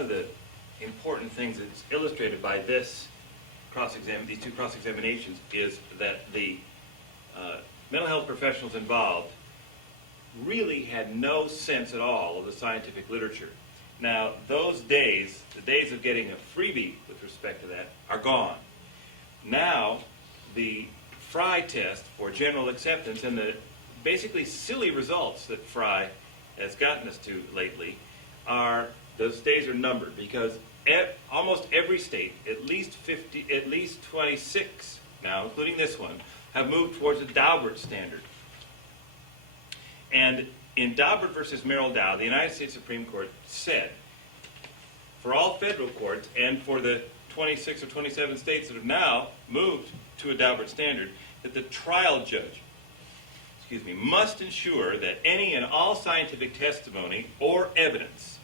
of the important things that's illustrated by these two cross-examinations is that the mental health professionals involved really had no sense at all of the scientific literature. Now, those days, the days of getting a freebie with respect to that, are gone. Now, the Frye test for general acceptance and the basically silly results that Frye has gotten us to lately those days are numbered, because almost every state, at least 26 now, including this one, have moved towards a Daubert standard. And in Daubert versus Merrill Dow, the United States Supreme Court said, for all federal courts and for the 26 or 27 states that have now moved to a Daubert standard, that the trial judge, must ensure that any and all scientific testimony or evidence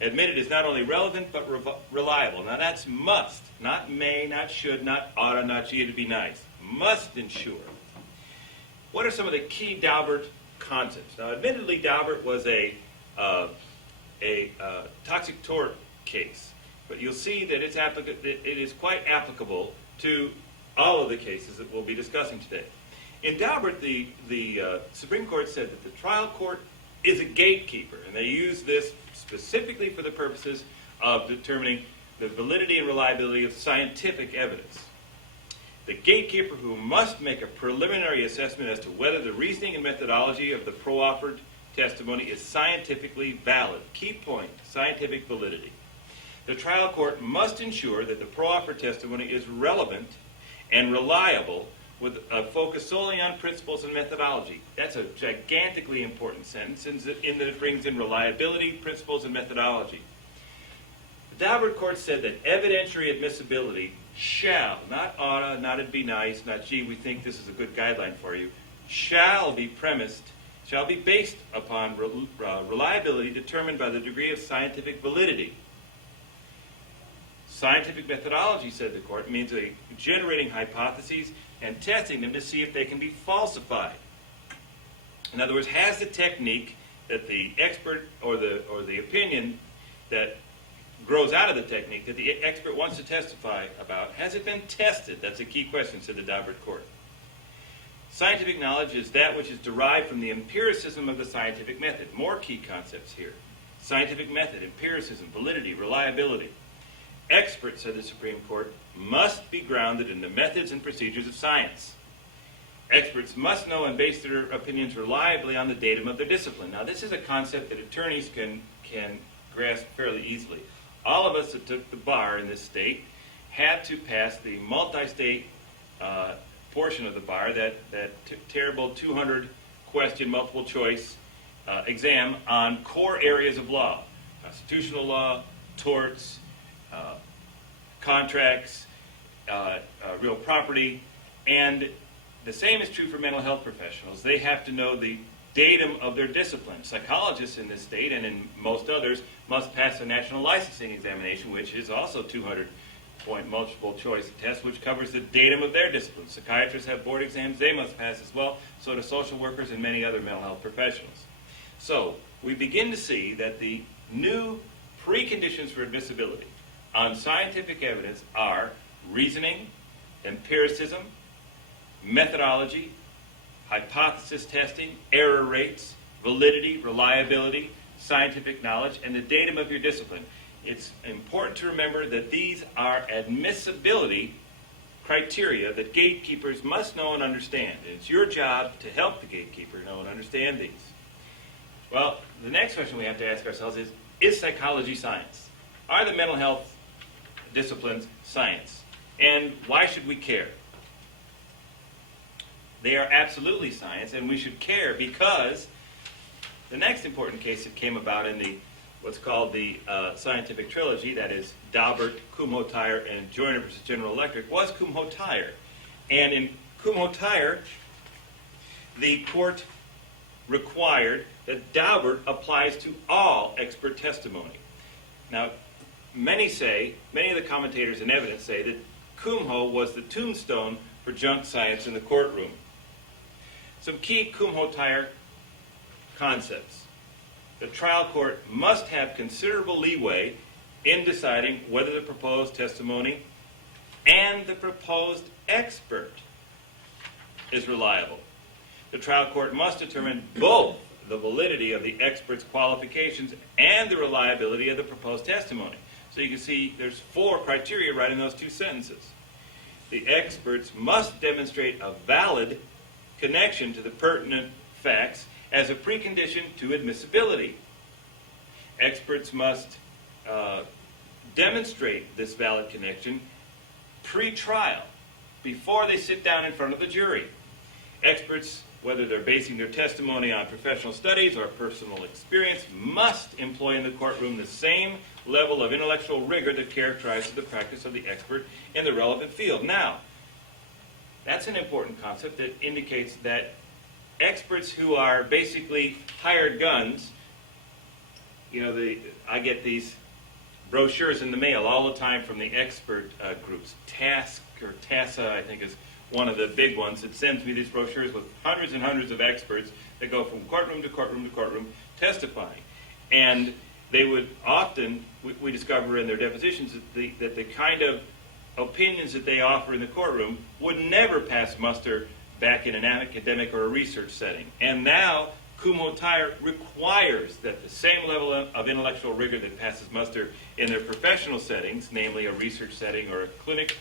admitted is not only relevant but reliable. Now that's must, not may, not should, not oughta, not gee to be nice. Must ensure. What are some of the key Daubert concepts? Now, admittedly, Daubert was a toxic tort case, but you'll see that it is quite applicable to all of the cases that we'll be discussing today. In Daubert, the Supreme Court said that the trial court is a gatekeeper, and they use this specifically for the purposes of determining the validity and reliability of scientific evidence. The gatekeeper who must make a preliminary assessment as to whether the reasoning and methodology of the pro-offered testimony is scientifically valid. Key point, scientific validity. The trial court must ensure that the pro-offered testimony is relevant and reliable with a focus solely on principles and methodology. That's a gigantically important sentence in that it brings in reliability, principles, and methodology. The Daubert court said that evidentiary admissibility shall, not oughta, not it'd be nice, not gee, we think this is a good guideline for you, shall be based upon reliability determined by the degree of scientific validity. Scientific methodology, said the court, means generating hypotheses and testing them to see if they can be falsified. In other words, has the technique that the expert or the opinion that grows out of the technique that the expert wants to testify about, has it been tested? That's a key question, said the Daubert court. Scientific knowledge is that which is derived from the empiricism of the scientific method. More key concepts here. Scientific method, empiricism, validity, reliability. Experts, said the Supreme Court, must be grounded in the methods and procedures of science. Experts must know and base their opinions reliably on the datum of their discipline. Now, this is a concept that attorneys can grasp fairly easily. All of us that took the bar in this state had to pass the multi-state portion of the bar, that terrible 200-question multiple choice exam on core areas of law: constitutional law, torts, contracts, real property, and the same is true for mental health professionals. They have to know the datum of their discipline. Psychologists in this state and in most others must pass a national licensing examination, which is also 200-point multiple choice test, which covers the datum of their discipline. Psychiatrists have board exams they must pass as well, so do social workers and many other mental health professionals. So we begin to see that the new preconditions for admissibility on scientific evidence are reasoning, empiricism, methodology, hypothesis testing, error rates, validity, reliability, scientific knowledge, and the datum of your discipline. It's important to remember that these are admissibility criteria that gatekeepers must know and understand. And it's your job to help the gatekeeper know and understand these. Well, the next question we have to ask ourselves is psychology science? Are the mental health disciplines science? And why should we care? They are absolutely science, and we should care because the next important case that came about in what's called the scientific trilogy, that is Daubert, Kumho-Tyre, and Joyner versus General Electric, was Kumho-Tyre. And in Kumho-Tyre, the court required that Daubert applies to all expert testimony. Now, many of the commentators and evidence say that Kumho was the tombstone for junk science in the courtroom. Some key Kumho-Tyre concepts. The trial court must have considerable leeway in deciding whether the proposed testimony and the proposed expert is reliable. The trial court must determine both the validity of the expert's qualifications and the reliability of the proposed testimony. So you can see there's 4 criteria right in those 2 sentences. The experts must demonstrate a valid connection to the pertinent facts as a precondition to admissibility. Experts must demonstrate this valid connection pre-trial, before they sit down in front of the jury. Experts, whether they're basing their testimony on professional studies or personal experience, must employ in the courtroom the same level of intellectual rigor that characterizes the practice of the expert in the relevant field. Now, that's an important concept that indicates that experts who are basically hired guns, I get these brochures in the mail all the time from the expert groups. TASC or TASA, I think, is one of the big ones. It sends me these brochures with hundreds and hundreds of experts that go from courtroom to courtroom to courtroom testifying. And they would often, we discover in their depositions, that the kind of opinions that they offer in the courtroom would never pass muster back in an academic or a research setting. And now, Kumho Tyer requires that the same level of intellectual rigor that passes muster in their professional settings, namely a research setting or a clinic,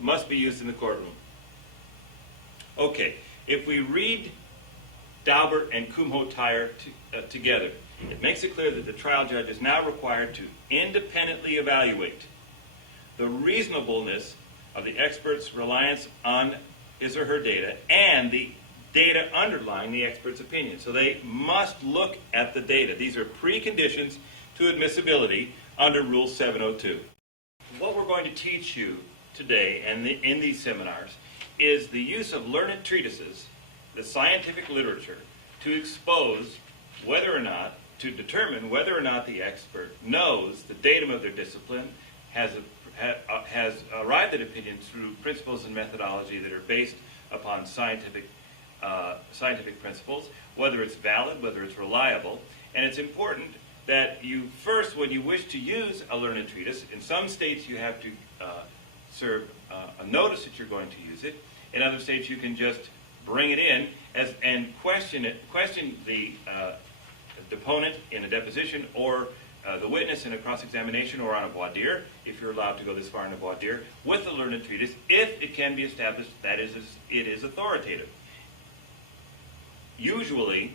must be used in the courtroom. Okay, if we read Daubert and Kumho Tyer together, it makes it clear that the trial judge is now required to independently evaluate the reasonableness of the expert's reliance on his or her data and the data underlying the expert's opinion. So they must look at the data. These are preconditions to admissibility under Rule 702. What we're going to teach you today and in these seminars is the use of learned treatises, the scientific literature, to expose whether or not, to determine whether or not the expert knows the datum of their discipline, has arrived at opinions through principles and methodology that are based upon scientific principles, whether it's valid, whether it's reliable. And it's important that you first, when you wish to use a learned treatise, in some states you have to serve a notice that you're going to use it. In other states you can just bring it in and question the deponent in a deposition, or the witness in a cross-examination, or on a voir dire, if you're allowed to go this far in a voir dire, with the learned treatise, if it can be established that it is authoritative. Usually,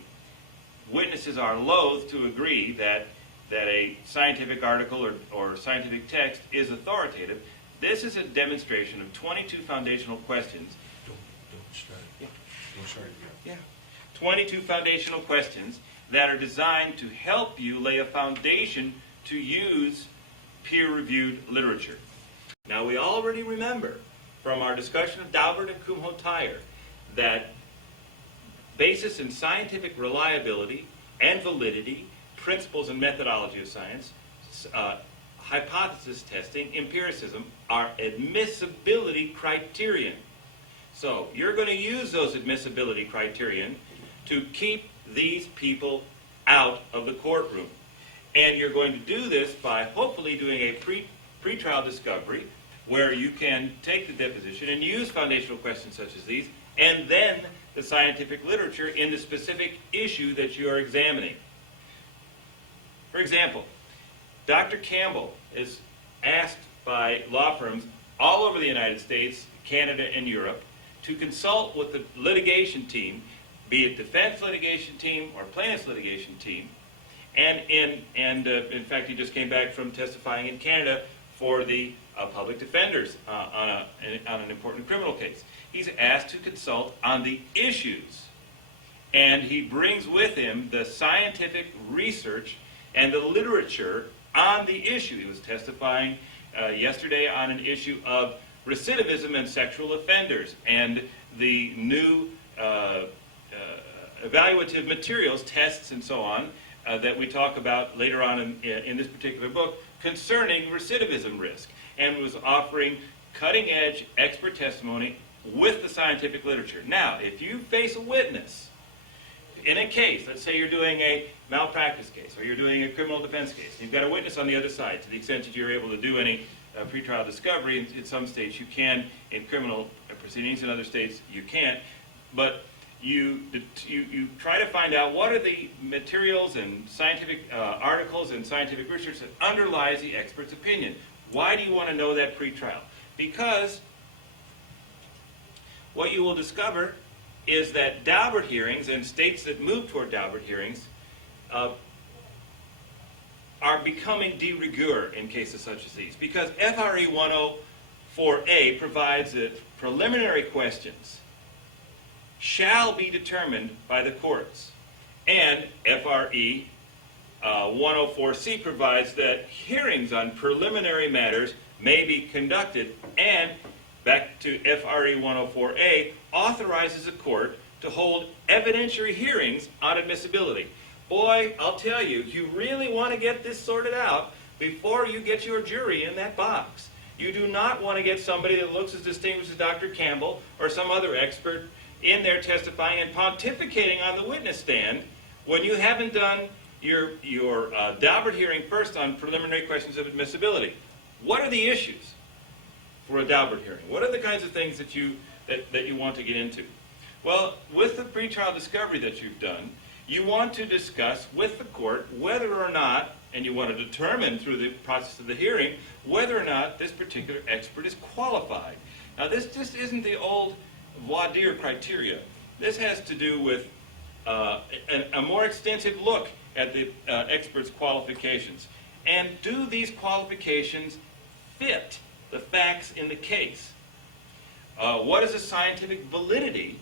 witnesses are loath to agree that a scientific article or scientific text is authoritative. This is a demonstration of 22 foundational questions. Don't start. Yeah. Don't start. Yeah. 22 foundational questions that are designed to help you lay a foundation to use peer-reviewed literature. Now, we already remember from our discussion of Daubert and Kumho Tyer that basis in scientific reliability and validity, principles and methodology of science, hypothesis testing, empiricism, are admissibility criterion. So you're going to use those admissibility criterion to keep these people out of the courtroom. And you're going to do this by hopefully doing a pre-trial discovery where you can take the deposition and use foundational questions such as these, and then the scientific literature in the specific issue that you are examining. For example, Dr. Campbell is asked by law firms all over the United States, Canada, and Europe to consult with the litigation team, be it defense litigation team or plaintiff's litigation team. And in fact, he just came back from testifying in Canada for the public defenders on an important criminal case. He's asked to consult on the issues, and he brings with him the scientific research and the literature on the issue. He was testifying yesterday on an issue of recidivism and sexual offenders and the new evaluative materials, tests, and so on that we talk about later on in this particular book concerning recidivism risk, and was offering cutting-edge expert testimony with the scientific literature. Now, if you face a witness in a case, let's say you're doing a malpractice case, or you're doing a criminal defense case. You've got a witness on the other side. To the extent that you're able to do any pretrial discovery, in some states you can. In criminal proceedings, in other states you can't. But you try to find out what are the materials and scientific articles and scientific research that underlies the expert's opinion. Why do you want to know that pretrial? Because what you will discover is that Daubert hearings and states that move toward Daubert hearings are becoming de rigueur in cases such as these. Because FRE 104A provides that preliminary questions shall be determined by the courts. And FRE 104C provides that hearings on preliminary matters may be conducted, and back to FRE 104A, authorizes a court to hold evidentiary hearings on admissibility. Boy, I'll tell you, you really want to get this sorted out before you get your jury in that box. You do not want to get somebody that looks as distinguished as Dr. Campbell or some other expert in there testifying and pontificating on the witness stand when you haven't done your Daubert hearing first on preliminary questions of admissibility. What are the issues for a Daubert hearing? What are the kinds of things that you want to get into? Well, with the pretrial discovery that you've done, you want to discuss with the court whether or not, and you want to determine through the process of the hearing, whether or not this particular expert is qualified. Now, this just isn't the old voir dire criteria. This has to do with a more extensive look at the expert's qualifications. And do these qualifications fit the facts in the case? What is the scientific validity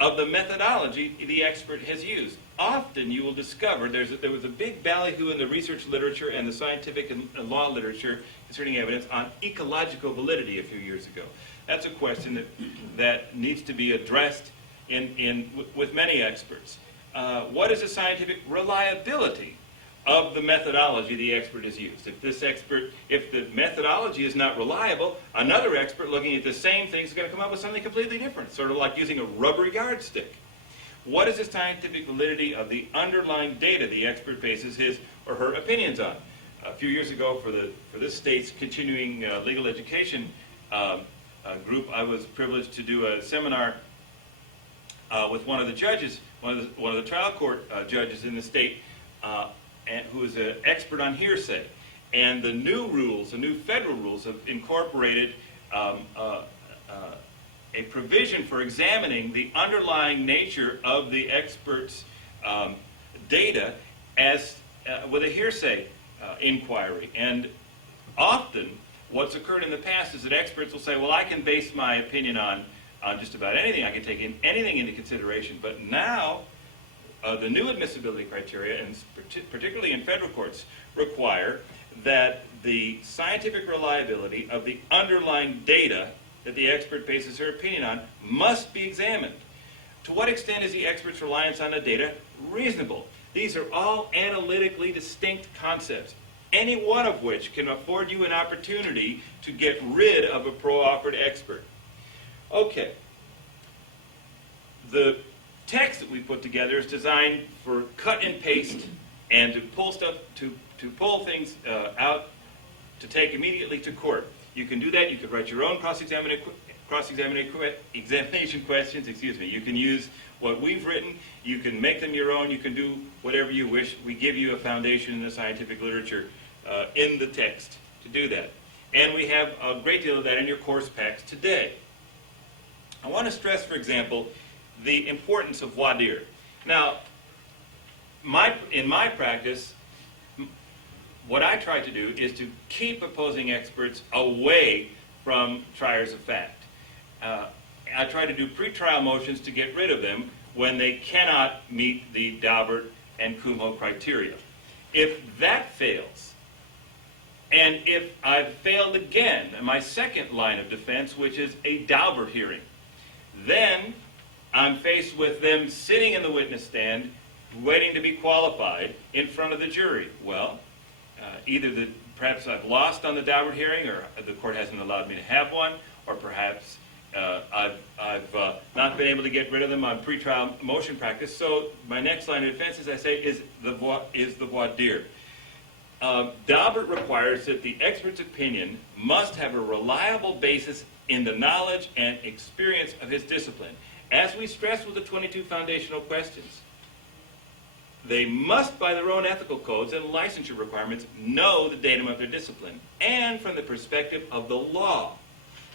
of the methodology the expert has used? Often you will discover there was a big ballyhoo in the research literature and the scientific and law literature concerning evidence on ecological validity a few years ago. That's a question that needs to be addressed with many experts. What is the scientific reliability of the methodology the expert has used? If the methodology is not reliable, another expert looking at the same thing is going to come up with something completely different, sort of like using a rubber yardstick. What is the scientific validity of the underlying data the expert bases his or her opinions on? A few years ago, for this state's continuing legal education group, I was privileged to do a seminar with one of the judges, one of the trial court judges in the state, who is an expert on hearsay. And the new rules, the new federal rules, have incorporated a provision for examining the underlying nature of the expert's data as with a hearsay inquiry. And often, what's occurred in the past is that experts will say, well, I can base my opinion on just about anything. I can take anything into consideration. But now, the new admissibility criteria, and particularly in federal courts, require that the scientific reliability of the underlying data that the expert bases her opinion on must be examined. To what extent is the expert's reliance on the data reasonable? These are all analytically distinct concepts, any one of which can afford you an opportunity to get rid of a pro-offered expert. Okay. The text that we put together is designed for cut and paste and to pull stuff, to pull things out to take immediately to court. You can do that. You could write your own cross-examination questions. You can use what we've written. You can make them your own. You can do whatever you wish. We give you a foundation in the scientific literature in the text to do that. And we have a great deal of that in your course packs today. I want to stress, for example, the importance of voir dire. Now, in my practice, what I try to do is to keep opposing experts away from triers of fact. I try to do pretrial motions to get rid of them when they cannot meet the Daubert and Kumho criteria. If that fails, and if I've failed again in my second line of defense, which is a Daubert hearing, then I'm faced with them sitting in the witness stand, waiting to be qualified in front of the jury. Well, either perhaps I've lost on the Daubert hearing, or the court hasn't allowed me to have one, or perhaps I've not been able to get rid of them on pretrial motion practice, so my next line of defense, as I say, is the voir dire. Daubert requires that the expert's opinion must have a reliable basis in the knowledge and experience of his discipline. As we stress with the 22 foundational questions, they must, by their own ethical codes and licensure requirements, know the datum of their discipline. And from the perspective of the law,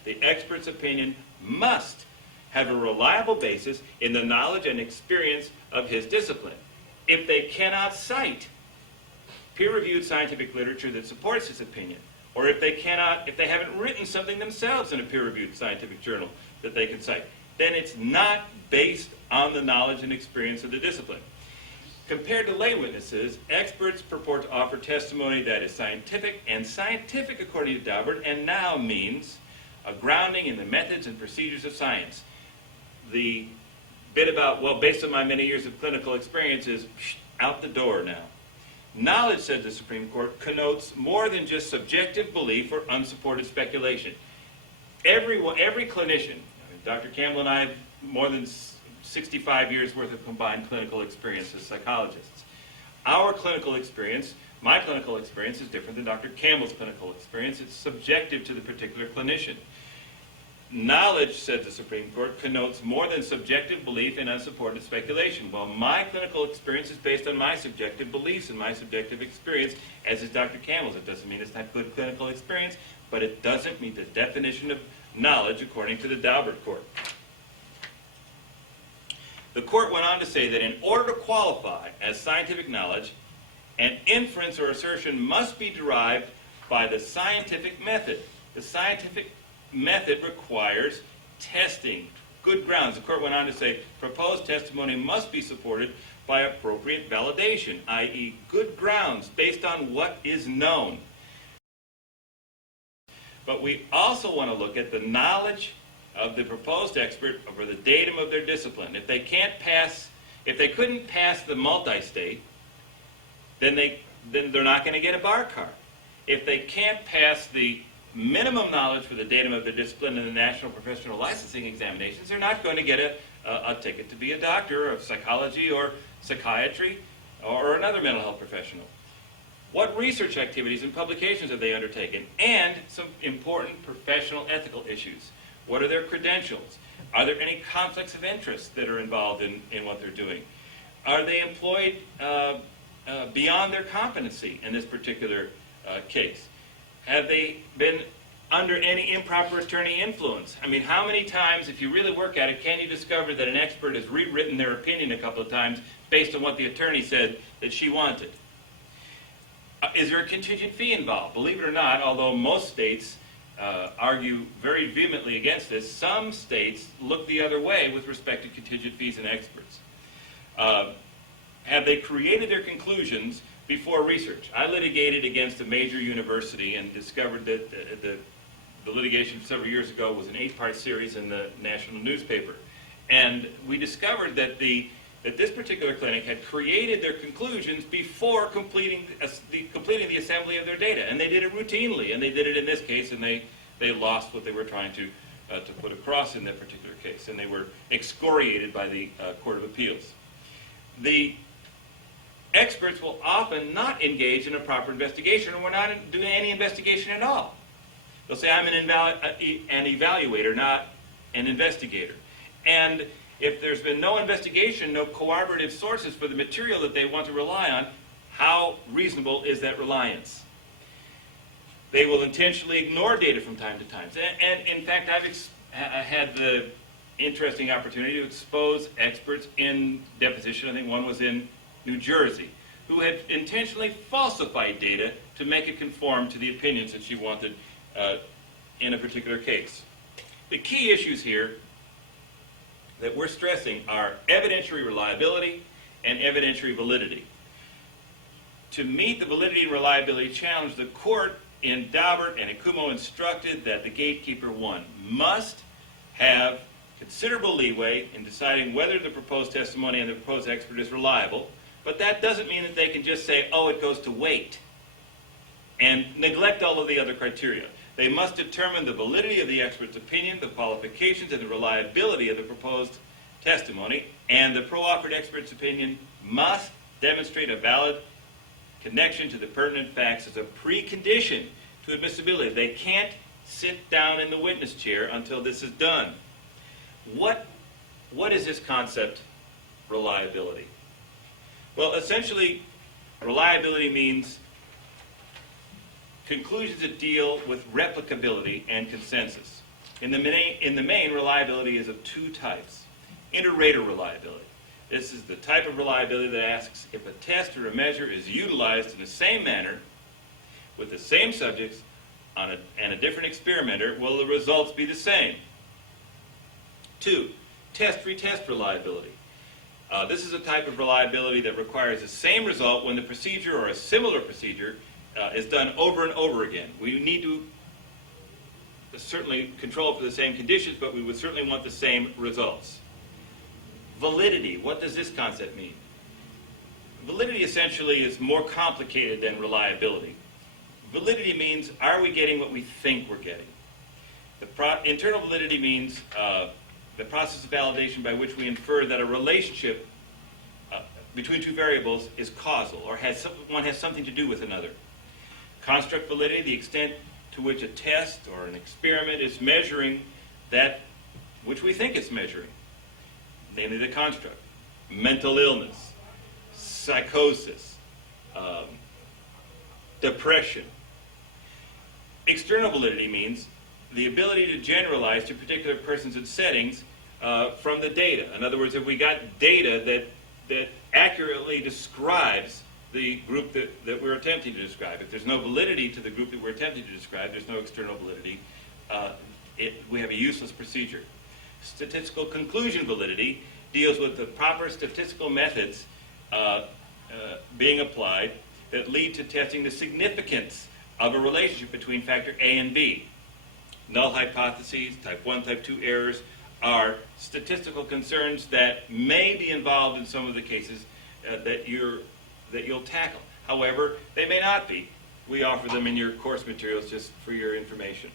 the expert's opinion must have a reliable basis in the knowledge and experience of his discipline. If they cannot cite peer-reviewed scientific literature that supports his opinion, or if they haven't written something themselves in a peer-reviewed scientific journal that they can cite, then it's not based on the knowledge and experience of the discipline. Compared to lay witnesses, experts purport to offer testimony that is scientific, and scientific, according to Daubert, and now means a grounding in the methods and procedures of science. The bit about, well, based on my many years of clinical experience is out the door now. Knowledge, said the Supreme Court, connotes more than just subjective belief or unsupported speculation. Every clinician, Dr. Campbell and I have more than 65 years worth of combined clinical experience as psychologists. Our clinical experience, my clinical experience, is different than Dr. Campbell's clinical experience. It's subjective to the particular clinician. Knowledge, said the Supreme Court, connotes more than subjective belief and unsupported speculation. Well, my clinical experience is based on my subjective beliefs and my subjective experience, as is Dr. Campbell's. It doesn't mean it's not good clinical experience, but it doesn't meet the definition of knowledge according to the Daubert Court. The court went on to say that in order to qualify as scientific knowledge, an inference or assertion must be derived by the scientific method. The scientific method requires testing, good grounds. The court went on to say proposed testimony must be supported by appropriate validation, i.e. good grounds based on what is known. But we also want to look at the knowledge of the proposed expert over the datum of their discipline. If they couldn't pass the multi-state, then they're not going to get a bar card. If they can't pass the minimum knowledge for the datum of their discipline in the National Professional Licensing Examinations, they're not going to get a ticket to be a doctor of psychology or psychiatry or another mental health professional. What research activities and publications have they undertaken? And some important professional ethical issues. What are their credentials? Are there any conflicts of interest that are involved in what they're doing? Are they employed beyond their competency in this particular case? Have they been under any improper attorney influence? I mean, how many times, if you really work at it, can you discover that an expert has rewritten their opinion a couple of times based on what the attorney said that she wanted? Is there a contingent fee involved? Believe it or not, although most states argue very vehemently against this, some states look the other way with respect to contingent fees and experts. Have they created their conclusions before research? I litigated against a major university and discovered that the litigation several years ago was an 8-part series in the national newspaper. And we discovered that this particular clinic had created their conclusions before completing the assembly of their data. And they did it routinely, and they did it in this case, and they lost what they were trying to put across in that particular case, and they were excoriated by the Court of Appeals. The experts will often not engage in a proper investigation, or we're not doing any investigation at all. They'll say, I'm an evaluator, not an investigator. And if there's been no investigation, no corroborative sources for the material that they want to rely on, how reasonable is that reliance? They will intentionally ignore data from time to time. And in fact, I've had the interesting opportunity to expose experts in deposition. I think one was in New Jersey, who had intentionally falsified data to make it conform to the opinions that she wanted in a particular case. The key issues here that we're stressing are evidentiary reliability and evidentiary validity. To meet the validity and reliability challenge, the court in Daubert and Ikumo instructed that the gatekeeper, one, must have considerable leeway in deciding whether the proposed testimony and the proposed expert is reliable, but that doesn't mean that they can just say, oh, it goes to weight, and neglect all of the other criteria. They must determine the validity of the expert's opinion, the qualifications, and the reliability of the proposed testimony, and the pro-offered expert's opinion must demonstrate a valid connection to the pertinent facts as a precondition to admissibility. They can't sit down in the witness chair until this is done. What is this concept, reliability? Well, essentially, reliability means conclusions that deal with replicability and consensus. In the main, reliability is of two types. Inter-rater reliability. This is the type of reliability that asks if a test or a measure is utilized in the same manner with the same subjects and a different experimenter, will the results be the same? 2. Test-retest reliability. This is a type of reliability that requires the same result when the procedure or a similar procedure is done over and over again. We need to certainly control for the same conditions, but we would certainly want the same results. Validity. What does this concept mean? Validity essentially is more complicated than reliability. Validity means, are we getting what we think we're getting? Internal validity means the process of validation by which we infer that a relationship between two variables is causal or one has something to do with another. Construct validity, the extent to which a test or an experiment is measuring that which we think it's measuring, namely the construct. Mental illness, psychosis, depression. External validity means the ability to generalize to particular persons and settings from the data. In other words, if we got data that accurately describes the group that we're attempting to describe. If there's no validity to the group that we're attempting to describe, there's no external validity, we have a useless procedure. Statistical conclusion validity deals with the proper statistical methods being applied that lead to testing the significance of a relationship between factor A and B. Null hypotheses, type 1, type 2 errors are statistical concerns that may be involved in some of the cases that you'll tackle. However, they may not be. We offer them in your course materials just for your information.